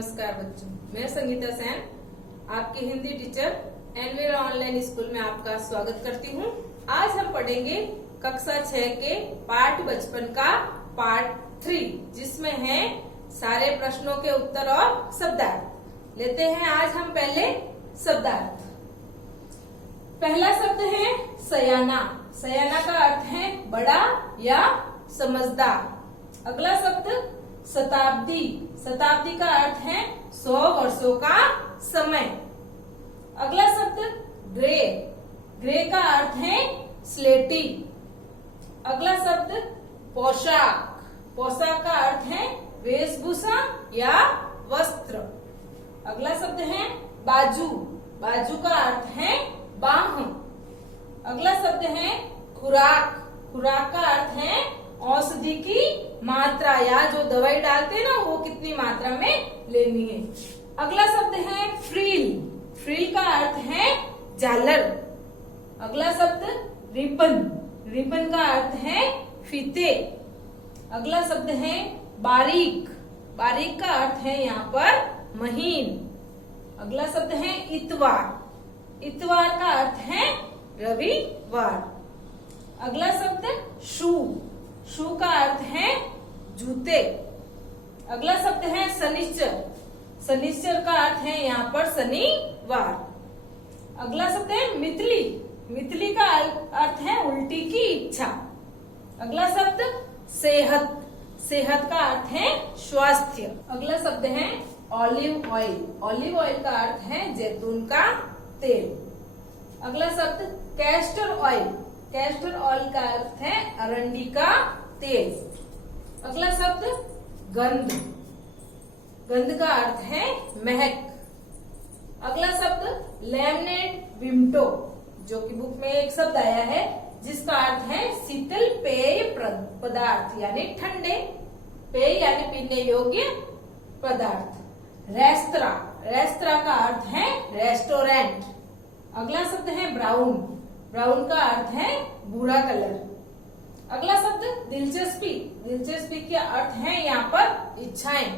नमस्कार बच्चों, मैं संगीता सेन आपकी हिंदी टीचर एनवेल ऑनलाइन स्कूल में आपका स्वागत करती हूँ। आज हम पढ़ेंगे कक्षा 6 के पाठ बचपन का पार्ट 3, जिसमें है सारे प्रश्नों के उत्तर और शब्दार्थ। लेते हैं आज हम पहले शब्दार्थ। पहला शब्द है सयाना। सयाना का अर्थ है बड़ा या समझदार। अगला शब्द शताब्दी। शताब्दी का अर्थ है 100 वर्षों का समय। अगला शब्द ग्रे। ग्रे का अर्थ है स्लेटी। अगला शब्द पोशाक। पोशाक का अर्थ है वेशभूषा या वस्त्र। अगला शब्द है बाजू। बाजू का अर्थ है बाह। अगला शब्द है खुराक। खुराक का अर्थ है औषधि की मात्रा या जो दवाई डालते हैं ना, वो कितनी मात्रा में लेनी है। अगला शब्द है फ्रिल। फ्रिल का अर्थ है झालर। अगला शब्द रिबन। रिबन का अर्थ है फीते। अगला शब्द है बारीक। बारीक का अर्थ है यहाँ पर महीन। अगला शब्द है इतवार। इतवार का अर्थ है रविवार। अगला शब्द शू। शू का अर्थ है जूते। अगला शब्द है शनिश्चर। शनिश्चर का अर्थ है यहाँ पर शनिवार। अगला शब्द है मितली। मितली का अर्थ है उल्टी की इच्छा। अगला शब्द सेहत। सेहत का अर्थ है स्वास्थ्य। अगला शब्द है ऑलिव ऑयल। ऑलिव ऑयल का अर्थ है जैतून का तेल। अगला शब्द कैस्टर ऑयल। कैस्टर ऑयल का अर्थ है अरंडी का तेल। अगला शब्द गंध। गंध का अर्थ है महक। अगला शब्द लेमनेड विम्टो, जो कि बुक में एक शब्द आया है जिसका अर्थ है शीतल पेय पदार्थ, यानी ठंडे पेय यानी पीने योग्य पदार्थ। रेस्तरा। रेस्तरा का अर्थ है रेस्टोरेंट। अगला शब्द है ब्राउन। ब्राउन का अर्थ है भूरा कलर। अगला शब्द दिलचस्पी। दिलचस्पी का अर्थ है यहाँ पर इच्छाएं।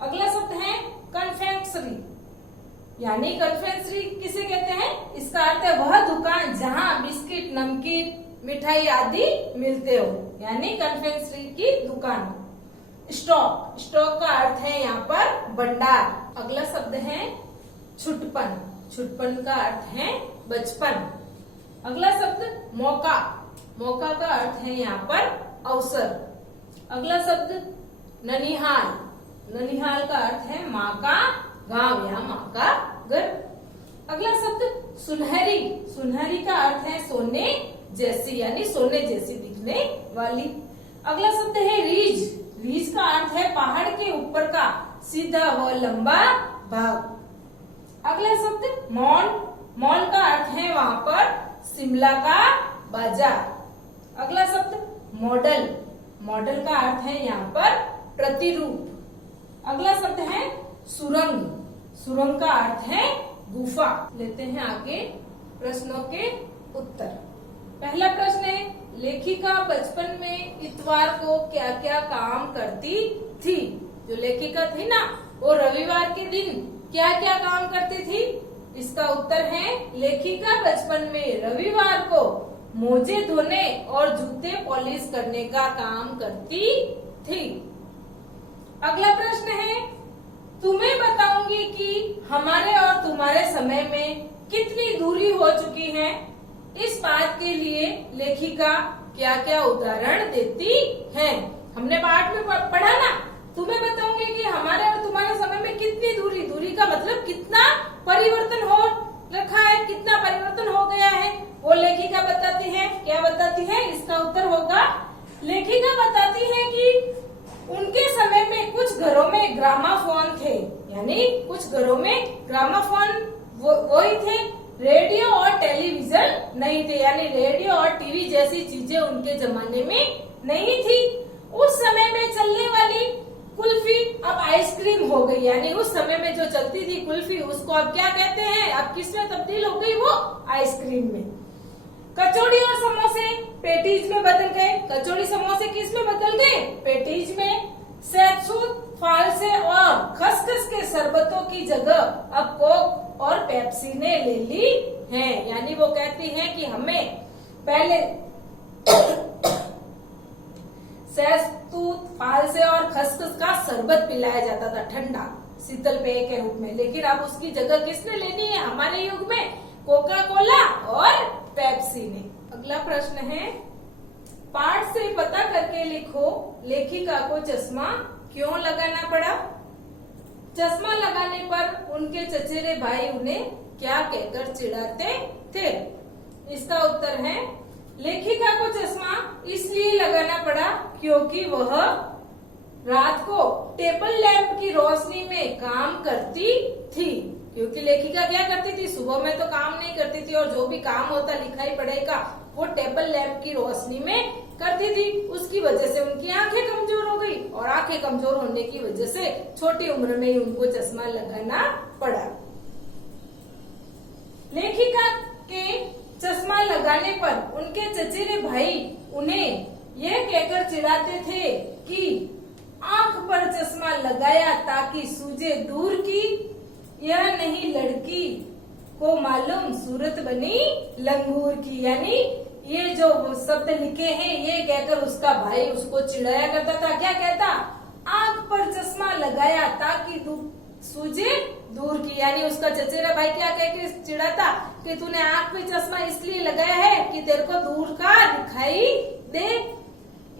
अगला शब्द है कन्फेक्शनरी, यानी कन्फेक्शनरी किसे कहते हैं? इसका अर्थ है वह दुकान जहाँ बिस्किट, नमकीन, मिठाई आदि मिलते हो, यानी कन्फेक्शनरी की दुकान। स्टॉक। स्टॉक का अर्थ है यहाँ पर भंडार। अगला शब्द है छुटपन। छुटपन का अर्थ है बचपन। अगला शब्द मौका। मौका का अर्थ है यहाँ पर अवसर। अगला शब्द ननिहाल। ननिहाल का अर्थ है माँ का गांव या माँ का घर। अगला शब्द सुनहरी। सुनहरी का अर्थ है सोने जैसी, यानी सोने जैसी दिखने वाली। अगला शब्द है रीज। रीज का अर्थ है पहाड़ के ऊपर का सीधा व लंबा भाग। अगला शब्द मॉल। मॉल का अर्थ है वहाँ पर शिमला का बाजार। अगला शब्द मॉडल। मॉडल का अर्थ है यहाँ पर प्रतिरूप। अगला शब्द है सुरंग। सुरंग का अर्थ है गुफा। लेते हैं आगे प्रश्नों के उत्तर। पहला प्रश्न है, लेखिका बचपन में इतवार को क्या क्या काम करती थी? जो लेखिका थी ना, वो रविवार के दिन क्या क्या काम करती थी? इसका उत्तर है लेखिका बचपन में रविवार को मोजे धोने और जूते पॉलिश करने का काम करती थी। अगला प्रश्न है, तुम्हें बताऊंगी कि हमारे और तुम्हारे समय में कितनी दूरी हो चुकी है। इस बात के लिए लेखिका क्या क्या उदाहरण देती है? हमने पाठ में पढ़ा ना, तुम्हें बताऊंगी कि हमारे और तुम्हारे समय में कितनी दूरी। दूरी का मतलब कितना परिवर्तन हो रखा है, कितना परिवर्तन हो गया है, वो लेखिका बताती है। क्या बताती है? इसका उत्तर होगा, लेखिका बताती है कि उनके समय में कुछ घरों में ग्रामाफोन थे, यानी कुछ घरों में ग्रामाफोन वो ही थे। रेडियो और टेलीविजन नहीं थे, यानी रेडियो और टीवी जैसी चीजें उनके जमाने में नहीं थी। उस समय में चलने वाली कुल्फी अब आइसक्रीम हो गई, यानी उस समय में जो चलती थी कुल्फी, उसको अब क्या कहते हैं? अब किसमें तब्दील हो गई? वो आइसक्रीम में। कचौड़ी और समोसे पेटीज में बदल गए। कचौड़ी समोसे किस में बदल गए? पेटीज में। सहतूत फल से और खसखस के शरबतों की जगह अब कोक और पेप्सी ने ले ली है। यानी वो कहती हैं कि हमें पहले सहतूत फल से और खसखस का शरबत पिलाया जाता था ठंडा शीतल पेय के रूप में, लेकिन अब उसकी जगह किसने लेनी है हमारे युग में? कोका कोला और पेप्सी ने। अगला प्रश्न है, पाठ से पता करके लिखो लेखिका को चश्मा क्यों लगाना पड़ा? चश्मा लगाने पर उनके चचेरे भाई उन्हें क्या कहकर चिढ़ाते थे? इसका उत्तर है, लेखिका को चश्मा इसलिए लगाना पड़ा क्योंकि वह रात को टेबल लैंप की रोशनी में काम करती थी। क्योंकि लेखिका क्या करती थी, सुबह में तो काम नहीं करती थी और जो भी काम होता लिखाई पढ़ाई का वो टेबल लैंप की रोशनी में करती थी। उसकी वजह से उनकी आंखें कमजोर हो गई और आंखें कमजोर होने की वजह से छोटी उम्र में ही उनको चश्मा लगाना पड़ा। लेखिका के चश्मा लगाने पर उनके चचेरे भाई उन्हें यह कहकर चिढ़ाते थे कि आंख पर चश्मा लगाया ताकि सूझे दूर की, यह नहीं लड़की को मालूम सूरत बनी लंगूर की। यानी ये जो शब्द लिखे हैं ये कहकर उसका भाई उसको चिढ़ाया करता था। क्या कहता? आंख पर चश्मा लगाया ताकि सूझे दूर की। यानी उसका चचेरा भाई क्या कह के चिढ़ाता कि तूने आंख पे चश्मा इसलिए लगाया है कि तेरे को दूर का दिखाई दे,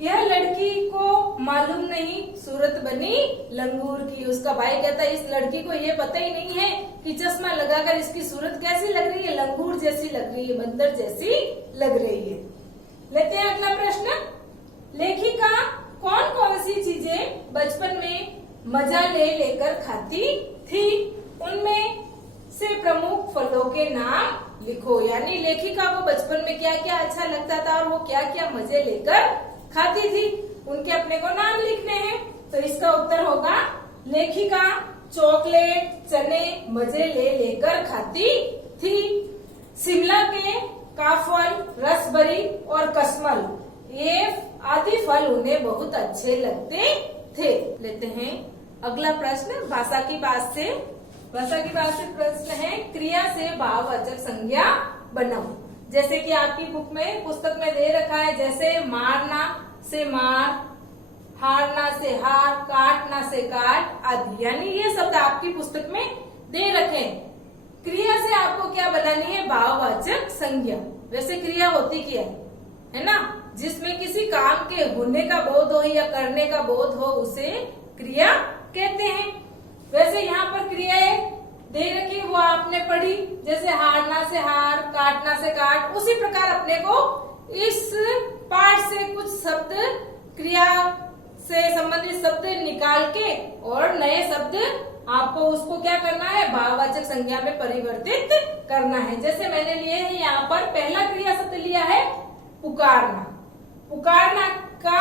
यह लड़की को मालूम नहीं सूरत बनी लंगूर की। उसका भाई कहता है इस लड़की को ये पता ही नहीं है कि चश्मा लगाकर इसकी सूरत कैसी लग रही है, लंगूर जैसी लग रही है, बंदर जैसी लग रही है। लेते हैं अगला प्रश्न, लेखिका कौन कौन सी चीजें बचपन में मजा ले लेकर खाती थी? उनमें से प्रमुख फलों के नाम लिखो। यानी लेखिका को बचपन में क्या क्या अच्छा लगता था और वो क्या क्या मजे लेकर खाती थी, उनके अपने को नाम लिखने हैं। तो इसका उत्तर होगा, लेखिका चॉकलेट, चने मजे ले लेकर खाती थी। शिमला के काफल, रसबरी और कसमल ये आदि फल उन्हें बहुत अच्छे लगते थे। लेते हैं अगला प्रश्न, भाषा की बात से। भाषा की बात से प्रश्न है, क्रिया से भाववाचक संज्ञा बनाओ। जैसे कि आपकी बुक में पुस्तक में दे रखा है, जैसे मारना से मार, हारना से हार, काटना से काट आदि। यानी ये शब्द आपकी पुस्तक में दे रखे हैं। क्रिया से आपको क्या बनानी है? भाववाचक संज्ञा। वैसे क्रिया होती क्या है ना, जिसमें किसी काम के होने का बोध हो या करने का बोध हो उसे क्रिया कहते हैं। वैसे यहाँ पर क्रियाएं दे रखी वो आपने पढ़ी, जैसे हारना से हार, काटना से काट। उसी प्रकार अपने को इस पाठ से कुछ शब्द क्रिया से संबंधित शब्द निकाल के और नए शब्द आपको उसको क्या करना है? भाववाचक संज्ञा में परिवर्तित करना है। जैसे मैंने लिए है यहाँ पर पहला क्रिया शब्द लिया है पुकारना। पुकारना का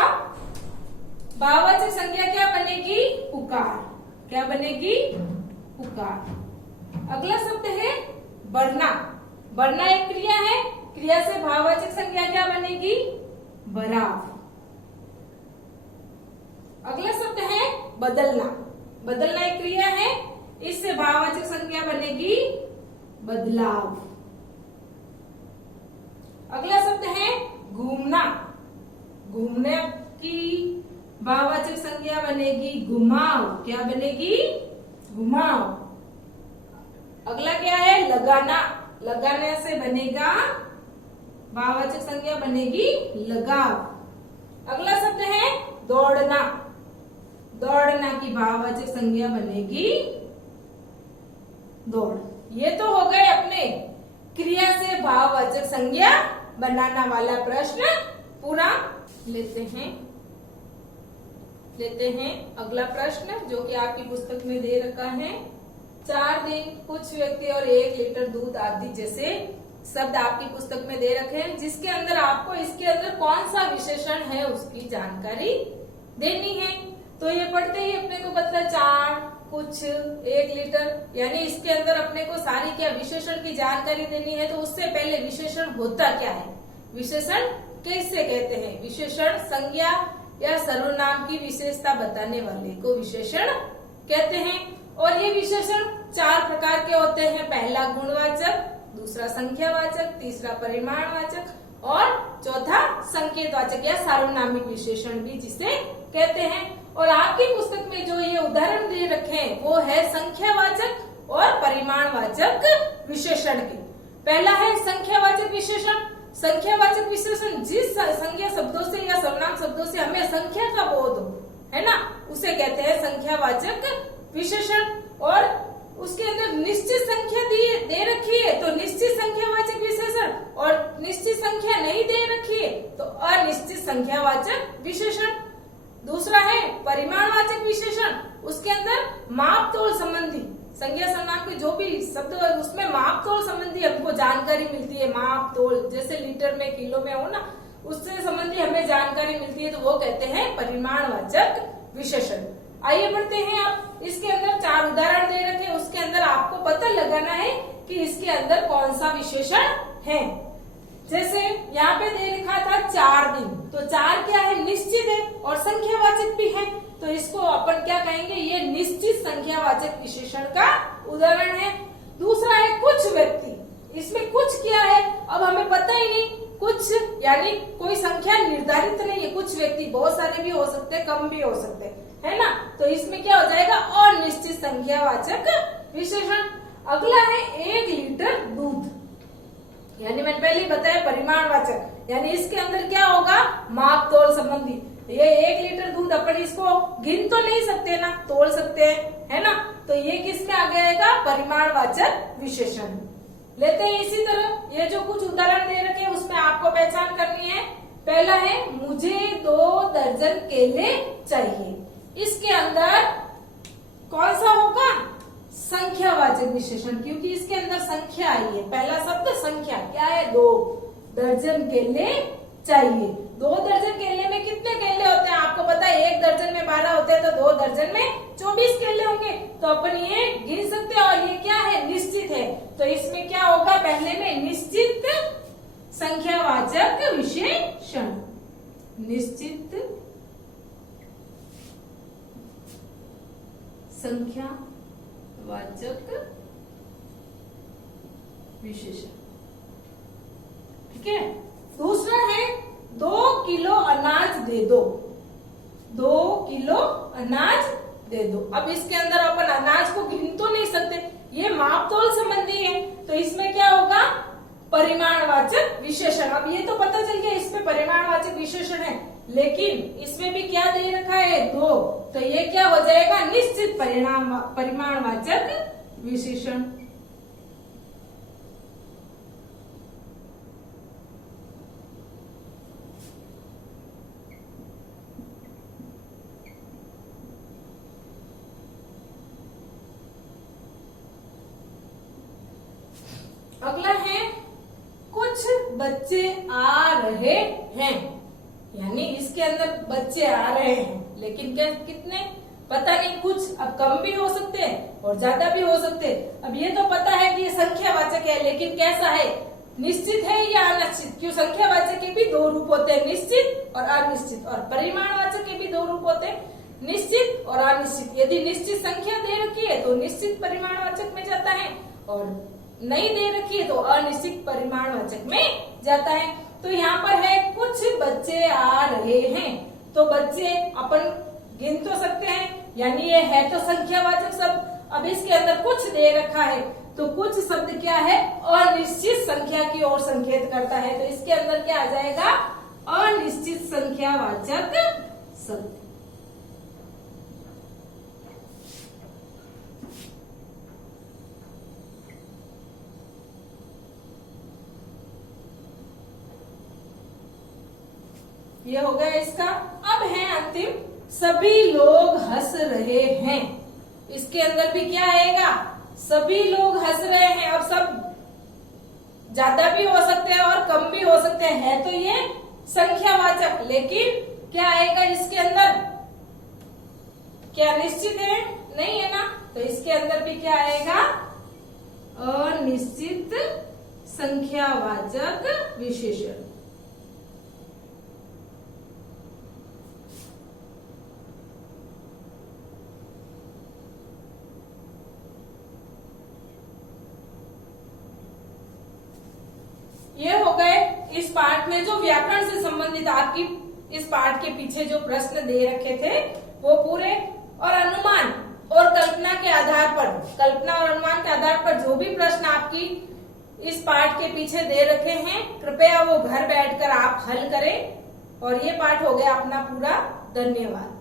भाववाचक संज्ञा क्या बनेगी? पुकार। क्या बनेगी? पुकार। अगला शब्द है बढ़ना। बढ़ना एक क्रिया है, क्रिया से भाववाचक संज्ञा क्या बनेगी? बराव। अगला शब्द है बदलना। बदलना एक क्रिया है, इससे भाववाचक संज्ञा बनेगी बदलाव। अगला शब्द है घूमना। घूमने की भाववाचक संज्ञा बनेगी घुमाव। क्या बनेगी? घुमाव। अगला क्या है? लगाना। लगाने से बनेगा भाववाचक संज्ञा बनेगी लगाव। अगला शब्द है दौड़ना। दौड़ना की भाववाचक संज्ञा बनेगी दौड़। ये तो हो गए अपने क्रिया से भाववाचक संज्ञा बनाना वाला प्रश्न पूरा। लेते हैं अगला प्रश्न जो कि आपकी पुस्तक में दे रखा है। 4 दिन, कुछ व्यक्ति और 1 लीटर दूध आदि जैसे शब्द आपकी पुस्तक में दे रखे हैं, जिसके अंदर आपको इसके अंदर कौन सा विशेषण है उसकी जानकारी देनी है। तो ये पढ़ते ही अपने को पता 4, कुछ, 1 लीटर, यानी इसके अंदर अपने को सारी क्या विशेषण की जानकारी देनी है। तो उससे पहले विशेषण होता क्या है, विशेषण कैसे कहते हैं? विशेषण संज्ञा या सर्वनाम की विशेषता बताने वाले को विशेषण कहते हैं। और ये विशेषण 4 प्रकार के होते हैं। पहला गुणवाचक, दूसरा संख्यावाचक, तीसरा परिमाणवाचक और चौथा संकेतवाचक या सार्वनामिक विशेषण भी जिसे कहते हैं। और आपकी पुस्तक में जो ये उदाहरण दे रखे हैं वो है संख्यावाचक और परिमाणवाचक विशेषण के। पहला है संख्यावाचक विशेषण। संख्यावाचक विशेषण जिस संज्ञा शब्दों से या सर्वनाम शब्दों से हमें संख्या का बोध हो, है ना, उसे कहते हैं संख्यावाचक विशेषण। और उसके अंदर निश्चित संख्या दे रखी है तो निश्चित संख्यावाचक विशेषण, और निश्चित संख्या नहीं दे रखी है तो अनिश्चित संख्यावाचक विशेषण। दूसरा है परिमाणवाचक विशेषण। उसके अंदर माप तोल संबंधी संज्ञा सर्वनाम के जो भी शब्द उसमें माप तोल संबंधी हमको जानकारी मिलती है। माप तोल जैसे लीटर में, किलो में हो ना, उससे संबंधी हमें जानकारी मिलती है तो वो कहते हैं परिमाणवाचक विशेषण। आइए बढ़ते हैं। आप इसके अंदर 4 उदाहरण दे रखे, उसके अंदर आपको पता लगाना है कि इसके अंदर कौन सा विशेषण है। जैसे यहाँ पे दे रखा था 4 दिन, तो 4 क्या है, निश्चित है और संख्यावाचक भी है, तो इसको अपन क्या कहेंगे, ये निश्चित संख्यावाचक विशेषण का उदाहरण है। दूसरा है कुछ व्यक्ति। इसमें कुछ क्या है, अब हमें पता ही नहीं। कुछ यानी कोई संख्या निर्धारित नहीं है। कुछ व्यक्ति बहुत सारे भी हो सकते हैं, कम भी हो सकते हैं, है ना, तो इसमें क्या हो जाएगा, अनिश्चित संख्यावाचक विशेषण। अगला है 1 लीटर दूध, यानी मैंने पहले ही बताया परिमाणवाचक, यानी इसके अंदर क्या होगा, माप तोल संबंधी। ये 1 लीटर दूध अपन इसको गिन तो नहीं सकते ना, तोल सकते हैं, है ना, तो ये किस में आ जाएगा, परिमाणवाचक विशेषण। लेते हैं इसी तरह ये जो कुछ उदाहरण दे रखे हैं उसमें आपको पहचान करनी है। पहला है मुझे 2 दर्जन केले चाहिए। इसके अंदर कौन सा होगा, संख्यावाचक विशेषण, क्योंकि इसके अंदर संख्या आई है। पहला शब्द संख्या क्या है, 2 दर्जन केले चाहिए। 2 दर्जन केले में कितने केले होते हैं आपको पता है, 1 दर्जन में 12 होते हैं तो 2 दर्जन में 24 केले होंगे, तो अपन ये गिन सकते हैं। और ये क्या है, निश्चित है, तो इसमें क्या होगा, पहले में निश्चित संख्यावाचक विशेषण। निश्चित संख्यावाचक विशेषण, ठीक है। दूसरा है 2 किलो अनाज दे दो। 2 किलो अनाज दे दो। अब इसके अंदर अपन अनाज को गिन तो नहीं सकते, ये माप तोल संबंधी है, तो इसमें क्या होगा, परिमाणवाचक विशेषण। अब ये तो पता चल गया इसमें परिमाणवाचक विशेषण है, लेकिन इसमें भी क्या दे रखा है, 2, तो ये क्या हो जाएगा, निश्चित परिमाणवाचक विशेषण। अगला है कुछ बच्चे आ रहे हैं, यानी इसके अंदर बच्चे आ रहे हैं, लेकिन क्या कितने पता नहीं, कुछ अब कम भी हो सकते हैं और ज्यादा भी हो सकते हैं। अब ये तो पता है कि ये संख्यावाचक है, लेकिन कैसा है, निश्चित है या अनिश्चित, क्यों संख्यावाचक के भी 2 रूप होते हैं, निश्चित और अनिश्चित, और परिमाणवाचक के भी 2 रूप होते हैं, निश्चित और अनिश्चित। यदि निश्चित संख्या दे रखी है तो निश्चित परिमाणवाचक में जाता है, और नहीं दे रखी है तो अनिश्चित परिमाणवाचक में जाता है। तो यहाँ पर है कुछ बच्चे आ रहे हैं, तो बच्चे अपन गिन तो सकते हैं, यानी ये है तो संख्यावाचक शब्द। अब इसके अंदर कुछ दे रखा है, तो कुछ शब्द क्या है, अनिश्चित संख्या की ओर संकेत करता है, तो इसके अंदर क्या आ जाएगा, अनिश्चित संख्यावाचक शब्द। ये हो गया इसका। अब है अंतिम, सभी लोग हंस रहे हैं। इसके अंदर भी क्या आएगा, सभी लोग हंस रहे हैं। अब सब ज्यादा भी हो सकते हैं और कम भी हो सकते हैं, है तो ये संख्यावाचक, लेकिन क्या आएगा इसके अंदर, क्या निश्चित है, नहीं है ना, तो इसके अंदर भी क्या आएगा, अनिश्चित संख्यावाचक विशेषण। ये हो गए इस पाठ में जो व्याकरण से संबंधित आपकी इस पाठ के पीछे जो प्रश्न दे रखे थे वो पूरे, और अनुमान और कल्पना के आधार पर, कल्पना और अनुमान के आधार पर जो भी प्रश्न आपकी इस पाठ के पीछे दे रखे हैं कृपया वो घर बैठकर आप हल करें। और ये पाठ हो गया अपना पूरा। धन्यवाद।